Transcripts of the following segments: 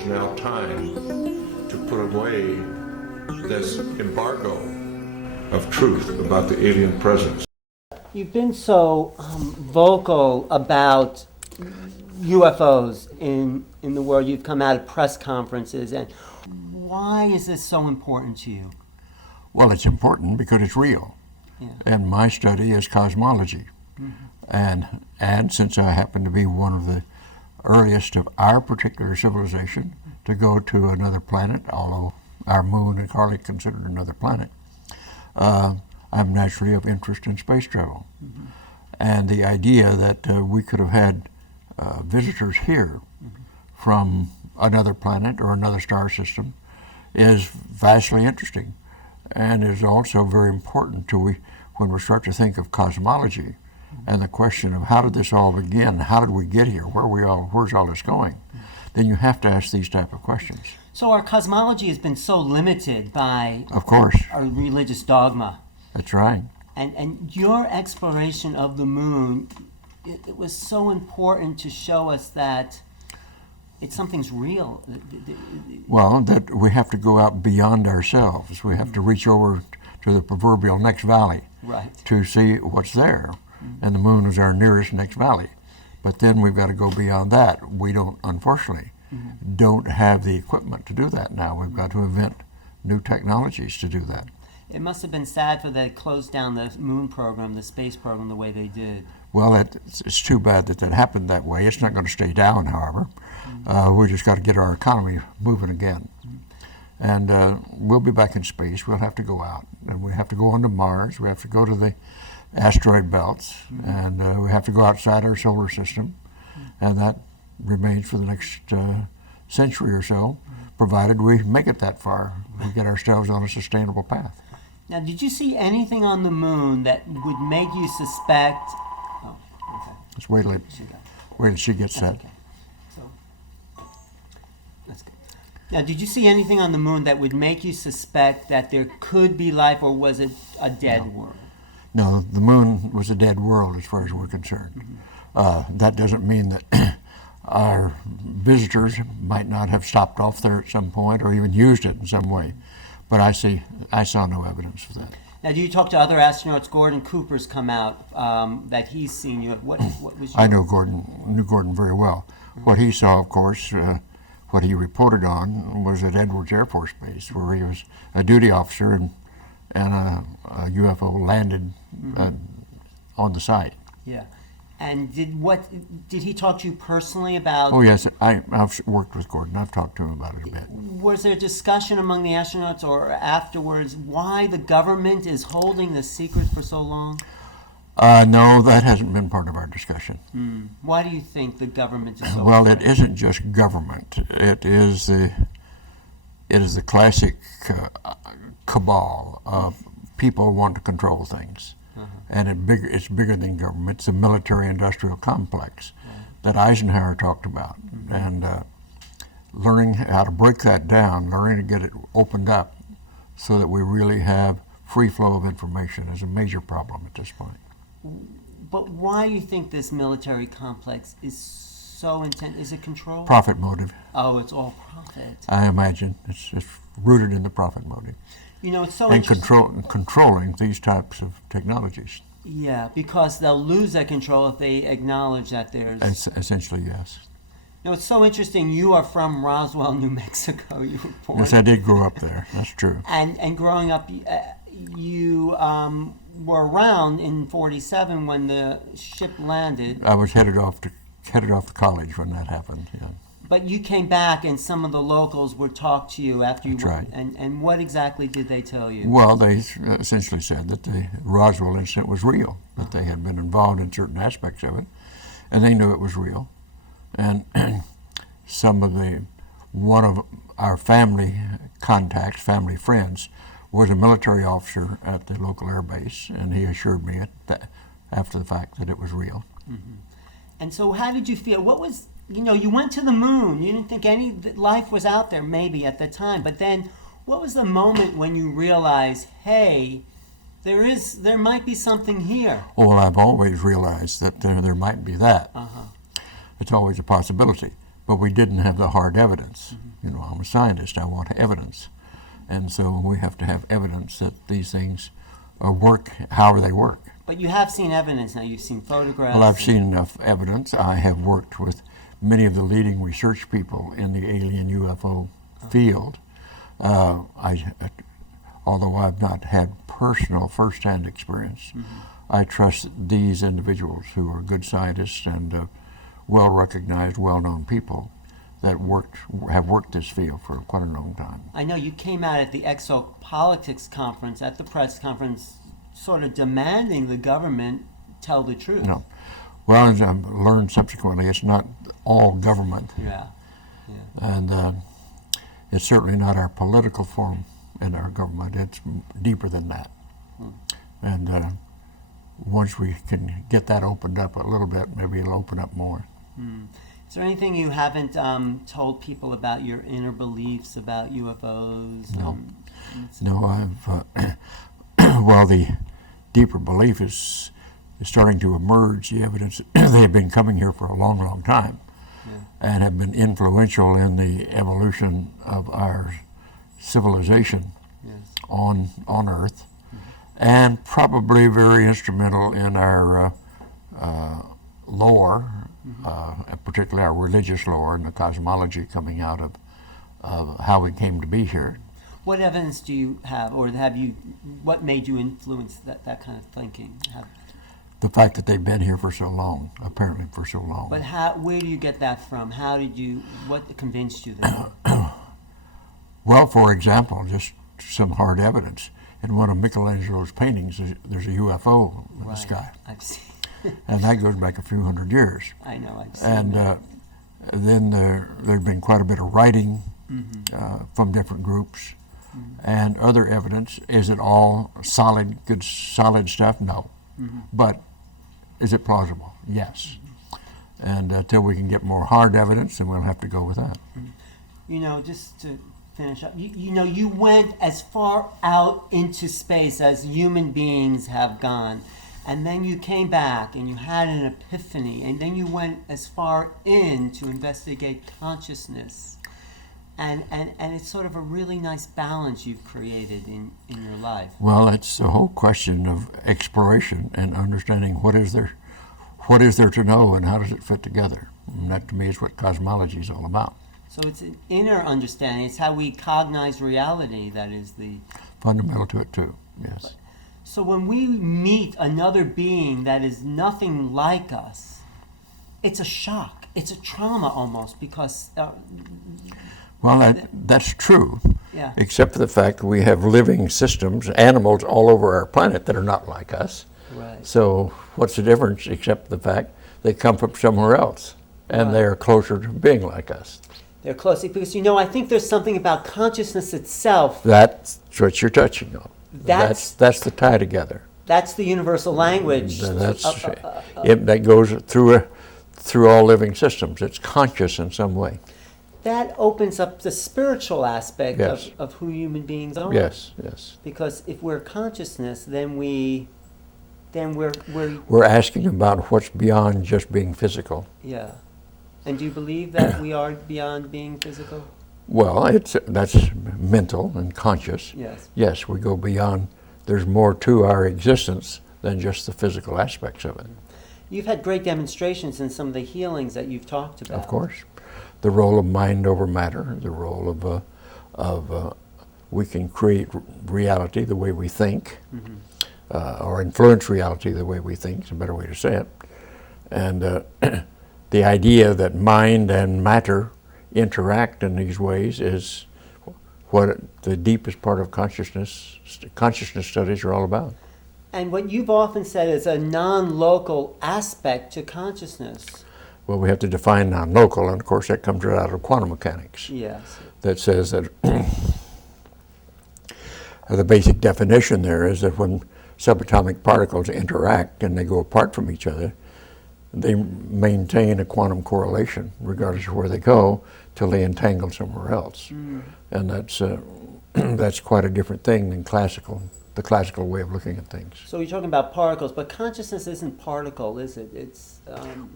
is now time to put away this embargo of truth about the alien presence. You've been so vocal about UFOs in the world. You've come out at press conferences. And why is this so important to you? Well, it's important because it's real. Yeah. And my study is cosmology. Mm-hmm. And since I happen to be one of the earliest of our particular civilization to go to another planet, although our moon is hardly considered another planet, I'm naturally of interest in space travel. Mm-hmm. And the idea that we could have had visitors here from another planet or another star system is vastly interesting, and is also very important to when we start to think of cosmology and the question of how did this all begin, how did we get here, where's all this going, then you have to ask these type of questions. So our cosmology has been so limited by, of course, our religious dogma. That's right. And your exploration of the moon, it was so important to show us that something's real. Well, that we have to go out beyond ourselves. We have to reach over to the proverbial next valley, right, to see what's there. And the moon is our nearest next valley. But then we've got to go beyond that. We unfortunately, don't have the equipment to do that now. We've got to invent new technologies to do that. It must have been sad for they closed down the moon program, the space program, the way they did. Well, it's too bad that happened that way. It's not going to stay down, however. We just got to get our economy moving again. And we'll be back in space. We'll have to go out. And we have to go onto Mars. We have to go to the asteroid belts. And we have to go outside our solar system. And that remains for the next century or so, provided we make it that far. We get ourselves on a sustainable path. Now, did you see anything on the moon that would make you suspect? Oh, okay. Let's wait till she gets set. Okay. So, that's good. Now, did you see anything on the moon that would make you suspect that there could be life, or was it a dead world? No, the moon was a dead world as far as we're concerned. That doesn't mean that our visitors might not have stopped off there at some point or even used it in some way. But I saw no evidence of that. Now, do you talk to other astronauts? Gordon Cooper's come out that he's seen you. What was your... I knew Gordon very well. What he saw, of course, what he reported on was at Edwards Air Force Base, where he was a duty officer and a UFO landed on the site. Yeah. And did he talk to you personally about? Oh yes, I've worked with Gordon. I've talked to him about it a bit. Was there discussion among the astronauts or afterwards why the government is holding this secret for so long? No, that hasn't been part of our discussion. Why do you think the government is so? Well, it isn't just government. It is the classic cabal of people want to control things. And it's bigger than government. It's a military-industrial complex that Eisenhower talked about. And learning how to break that down, learning to get it opened up so that we really have free flow of information is a major problem at this point. But why do you think this military complex is so intense? Is it control? Profit motive. Oh, it's all profit. I imagine it's rooted in the profit motive. You know, it's so and interesting. controlling these types of technologies. Yeah, because they'll lose that control if they acknowledge that there's... Essentially, yes. No, it's so interesting. You are from Roswell, New Mexico. You were born. Yes, I did grow up there. That's true. And growing up, you were around in '47 when the ship landed. I was headed off to college when that happened. Yeah. But you came back, and some of the locals would talk to you after you. That's right. And what exactly did they tell you? Well, they essentially said that the Roswell incident was real, that they had been involved in certain aspects of it, and they knew it was real. And one of our family contacts, family friends, was a military officer at the local air base, and he assured me after the fact that it was real. And so how did you feel? What was, you went to the moon. You didn't think any life was out there maybe at the time, but then what was the moment when you realized, hey, there might be something here? Well, I've always realized that there might be that. Uh-huh. It's always a possibility. but we didn't have the hard evidence. You know, I'm a scientist, I want evidence. And so we have to have evidence that these things work however they work. But you have seen evidence now. You've seen photographs. Well, I've seen enough evidence. I have worked with many of the leading research people in the alien UFO field. Although I've not had personal first-hand experience, I trust these individuals who are good scientists and well-recognized, well-known people that have worked this field for quite a long time. I know you came out at the Exopolitics conference, at the press conference, sort of demanding the government tell the truth. No. Well, as I've learned subsequently, it's not all government. Yeah. And it's certainly not our political form in our government. It's deeper than that. And once we can get that opened up a little bit, maybe it'll open up more. Is there anything you haven't told people about your inner beliefs about UFOs? No. No, I've, well, the deeper belief is starting to emerge. The evidence, they have been coming here for a long, long time and have been influential in the evolution of our civilization on Earth, and probably very instrumental in our lore, particularly our religious lore and the cosmology coming out of how we came to be here. What evidence do you have, or have you? What made you influence that kind of thinking? The fact that they've been here for so long, apparently for so long. But where do you get that from? How did you? What convinced you that? Well, for example, just some hard evidence. In one of Michelangelo's paintings, there's a UFO in the sky. I've seen. And that goes back a few hundred years. I know, I've seen And then there'd been quite a bit of writing from different groups and other evidence. Is it all solid, good, solid stuff? No. But is it plausible? Yes. And until we can get more hard evidence, then we'll have to go with that. You know, just to finish up, you know, you went as far out into space as human beings have gone. And then you came back and you had an epiphany, and then you went as far in to investigate consciousness. And it's sort of a really nice balance you've created in your life. Well, it's the whole question of exploration and understanding what is there to know and how does it fit together. And that to me is what cosmology is all about. So it's an inner understanding. It's how we cognize reality that is the fundamental to it too, yes. So when we meet another being that is nothing like us, it's a shock. It's a trauma almost, because... well, that's true, yeah. Except for the fact that we have living systems, animals all over our planet that are not like us. Right. So what's the difference except the fact they come from somewhere else and they're closer to being like us? They're close, because, you know, I think there's something about consciousness itself. That's what you're touching on. That's the tie together. That's the universal language. That goes through all living systems. It's conscious in some way. That opens up the spiritual aspect Yes. of who human beings are. Yes, yes. Because if we're consciousness, then we're asking about what's beyond just being physical. Yeah. And do you believe that we are beyond being physical? Well, that's mental and conscious. Yes. Yes, we go beyond. There's more to our existence than just the physical aspects of it. You've had great demonstrations in some of the healings that you've talked about. Of course. The role of mind over matter, the role of we can create reality the way we think, or influence reality the way we think, is a better way to say it. And the idea that mind and matter interact in these ways is what the deepest part of consciousness studies are all about. And what you've often said is a non-local aspect to consciousness. Well, we have to define non-local, and of course that comes right out of quantum mechanics. Yes. That says that the basic definition there is that when subatomic particles interact and they go apart from each other, they maintain a quantum correlation regardless of where they go till they entangle somewhere else. And that's quite a different thing than the classical way of looking at things. So you're talking about particles, but consciousness isn't particle, is it? It's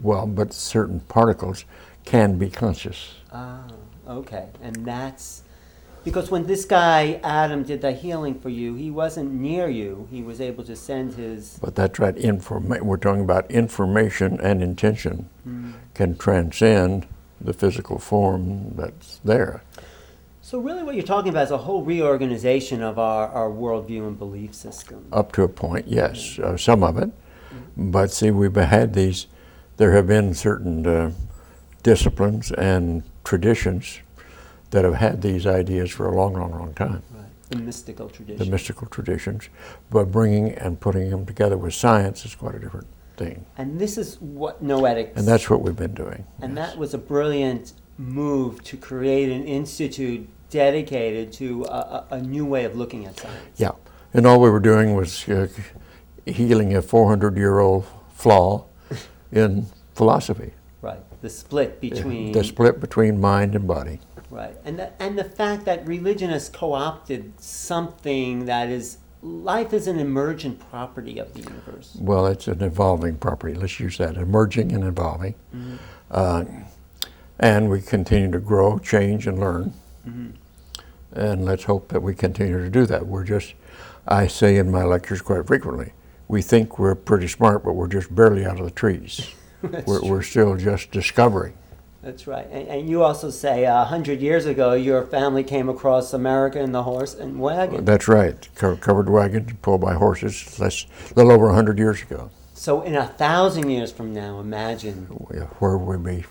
well, but certain particles can be conscious. Ah, okay. And that's because when this guy, Adam, did the healing for you, he wasn't near you. He was able to send his... But that's right, we're talking about information and intention can transcend the physical form that's there. So really what you're talking about is a whole reorganization of our worldview and belief system. Up to a point, yes, some of it. But see, we've had these, there have been certain disciplines and traditions that have had these ideas for a long, long, long time. Right. The mystical tradition. The mystical traditions. But bringing and putting them together with science is quite a different thing. And this is what Noetics... And that's what we've been doing. And yes. that was a brilliant move to create an institute dedicated to a new way of looking at science. Yeah. And all we were doing was healing a 400-year-old flaw in philosophy. Right. The split between... The split between mind and body. Right. And the fact that religion has co-opted something that is... Life is an emergent property of the universe. Well, it's an evolving property. Let's use that. Emerging and evolving. And we continue to grow, change, and learn. And let's hope that we continue to do that. We're just, I say in my lectures quite frequently, we think we're pretty smart, but we're just barely out of the trees. We're still just discovering. That's right. And you also say 100 years ago, your family came across America in the horse and wagon. That's right. Covered wagons pulled by horses, a little over 100 years ago. So in 1,000 years from now, imagine. Where we be?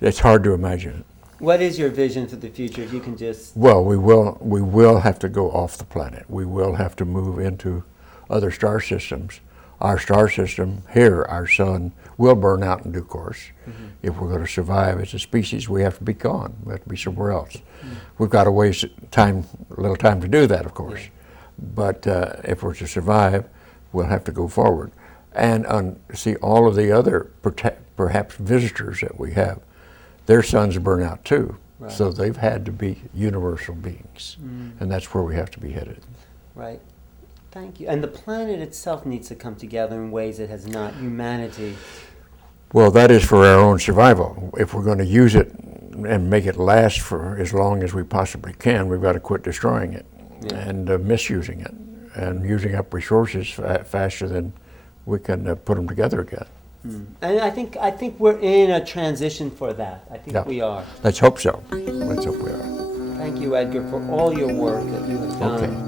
It's hard to imagine it. What is your vision for the future? If you can just... Well, we will have to go off the planet. We will have to move into other star systems. Our star system here, our sun, will burn out in due course. If we're going to survive as a species, we have to be gone. We have to be somewhere else. We've got a little time to do that, of course. But if we're to survive, we'll have to go forward. And see, all of the other perhaps visitors that we have, their suns burn out too. Right. So they've had to be universal beings. And that's where we have to be headed. Right. Thank you. And the planet itself needs to come together in ways it has not. Humanity. Well, that is for our own survival. If we're going to use it and make it last for as long as we possibly can, we've got to quit destroying it and misusing it and using up resources faster than we can put them together again. And I think we're in a transition for that. I think we are. Let's hope so. Let's hope we are. Thank you, Edgar, for all your work that you have done. Okay.